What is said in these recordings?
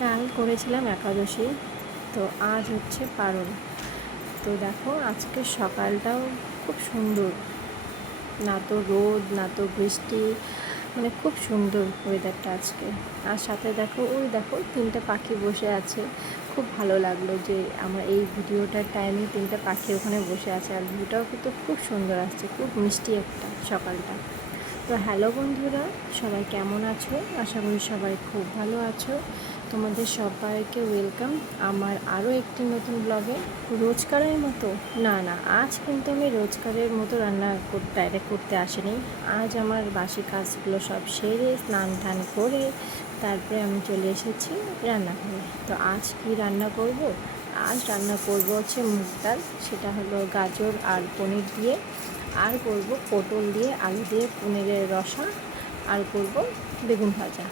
কাল করেছিলাম একাদশী, তো আজ হচ্ছে পারণ। তো দেখো আজকে সকালটাও খুব সুন্দর, না তো রোদ না তো বৃষ্টি, মানে খুব সুন্দর ওয়েদারটা আজকে। আর সাথে দেখো দেখো 3টে পাখি বসে আছে। খুব ভালো লাগলো যে আমার এই ভিডিওটার টাইমে 3টে পাখি ওখানে বসে আছে, আর ভিউটাও কিন্তু খুব সুন্দর আসছে, খুব মিষ্টি একটা সকালটা। তো হ্যালো বন্ধুরা, সবাই কেমন আছো? আশা করি সবাই খুব ভালো আছো। তোমাদের সবাইকে ওয়েলকাম আমার আরও একটি নতুন ব্লগে। রোজকারের মতো না, আজ কিন্তু আমি রোজকারের মতো রান্না ডাইরেক্ট করতে আসিনি। আজ আমার বাসি কাজগুলো সব সেরে স্নান টান করে তারপরে আমি চলে এসেছি রান্নাঘরে। তো আজ কি রান্না করব? আজ রান্না করব হচ্ছে মুগ ডাল, সেটা হলো গাজর আর পনির দিয়ে। আর করব পটল দিয়ে, আলু দিয়ে পনিরের রসা, আর করব বেগুন ভাজা।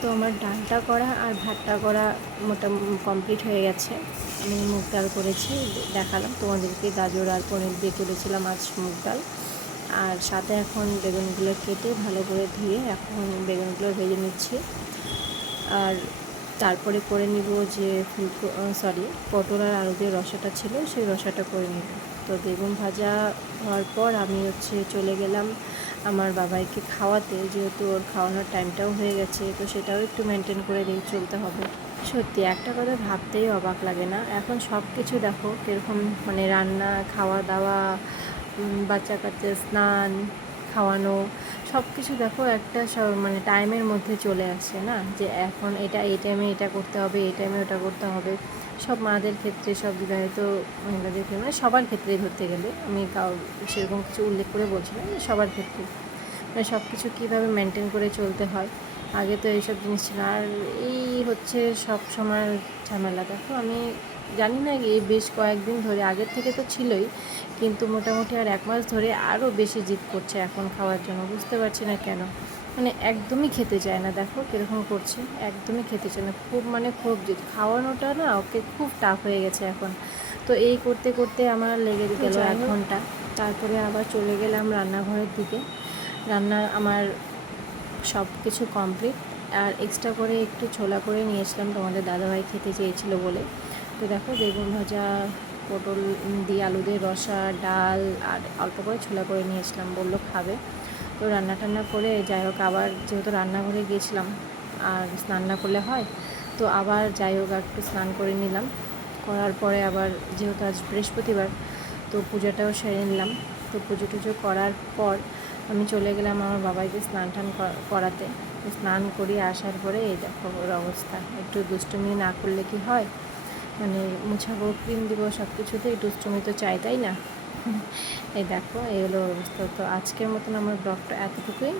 তো আমার ডালটা করা আর ভাতটা করা মোটামুটি কমপ্লিট হয়ে গেছে। আমি মুগ ডাল করেছি, দেখালাম তোমাদেরকে। গাজর আর পনির দিয়ে করেছিলাম আজ মুগ ডাল। আর সাথে এখন বেগুনগুলো কেটে ভালো করে ধুয়ে এখন বেগুনগুলো ভেজে নিচ্ছি। আর তারপরে করে নিব যে পটল আর আলু দিয়ে রসাটা ছিল, সেই রসাটা করে নিব। তো বেগুন ভাজা হওয়ার পর আমি চলে গেলাম আমার বাবাইকে খাওয়াতে, যেহেতু ওর খাওয়ানোর টাইমটাও হয়ে গেছে, তো সেটাও একটু মেনটেন করে চলতে হবে। সত্যি একটা কথা ভাবতেই অবাক লাগে না, এখন সব কিছু দেখো কীরকম, মানে রান্না, খাওয়া দাওয়া, বাচ্চা কাচ্চা স্নান, খাওয়ানো, সব কিছু দেখো একটা মানে টাইমের মধ্যে চলে আসে না, যে এখন এই টাইমে এটা করতে হবে, এই টাইমে ওটা করতে হবে। সব মাদের ক্ষেত্রে, সব বিবাহিত মহিলাদের ক্ষেত্রে, মানে সবার ক্ষেত্রেই ধরতে গেলে, আমি সেরকম কিছু উল্লেখ করে বলছি না, সবার ক্ষেত্রে মানে সব কিছু কীভাবে মেনটেন করে চলতে হয়। আগে তো এইসব জিনিস ছিল, আর এই সব সময় ঝামেলা। দেখো আমি জানি না, এই বেশ কয়েকদিন ধরে, আগের থেকে তো ছিলই, কিন্তু মোটামুটি আর 1 মাস ধরে আরও বেশি জিদ করছে এখন খাওয়ার জন্য। বুঝতে পারছি না কেন, মানে একদমই খেতে চায় না। দেখো কীরকম করছে, একদমই খেতে চায় না, খুব জিদ। খাওয়ানোটা না ওকে খুব টাফ হয়ে গেছে এখন। তো এই করতে করতে আমার লেগে গেল 1 ঘন্টা। তারপরে আবার চলে গেলাম রান্নাঘরের দিকে। রান্না আমার সব কিছু কমপ্লিট। আর এক্সট্রা করে একটু ছোলা করে নিয়েছিলাম, তোমাদের দাদাভাই খেতে চেয়েছিল বলে। তো দেখো বেগুন ভাজা, পটল দিয়ে আলু দিয়ে রসা, ডাল, আর অল্প করে ছোলা করে নিয়েছিলাম, বললো খাবে। তো রান্না টান্না করে যাই হোক, আবার যেহেতু রান্নাঘরে গিয়েছিলাম আর স্নান না করলে হয়, তো আবার যাই হোক একটু স্নান করে নিলাম। করার পরে আবার যেহেতু আজ বৃহস্পতিবার, তো পূজাটাও সেরে নিলাম। তো পুজো টুজো করার পর আমি চলে গেলাম আমার বাবাইকে স্নান টান করাতে। স্নান করিয়ে আসার পরে এই দেখো ওর অবস্থা। একটু দুষ্টুমি না করলে কি হয়, মানে মুছাবো, ক্রিম দেবো, সব কিছুতেই দুষ্টুমি তো চাই, তাই না? এই দেখো এই হলো অবস্থা। তো আজকের মতন আমার ব্লগটা এতটুকুই।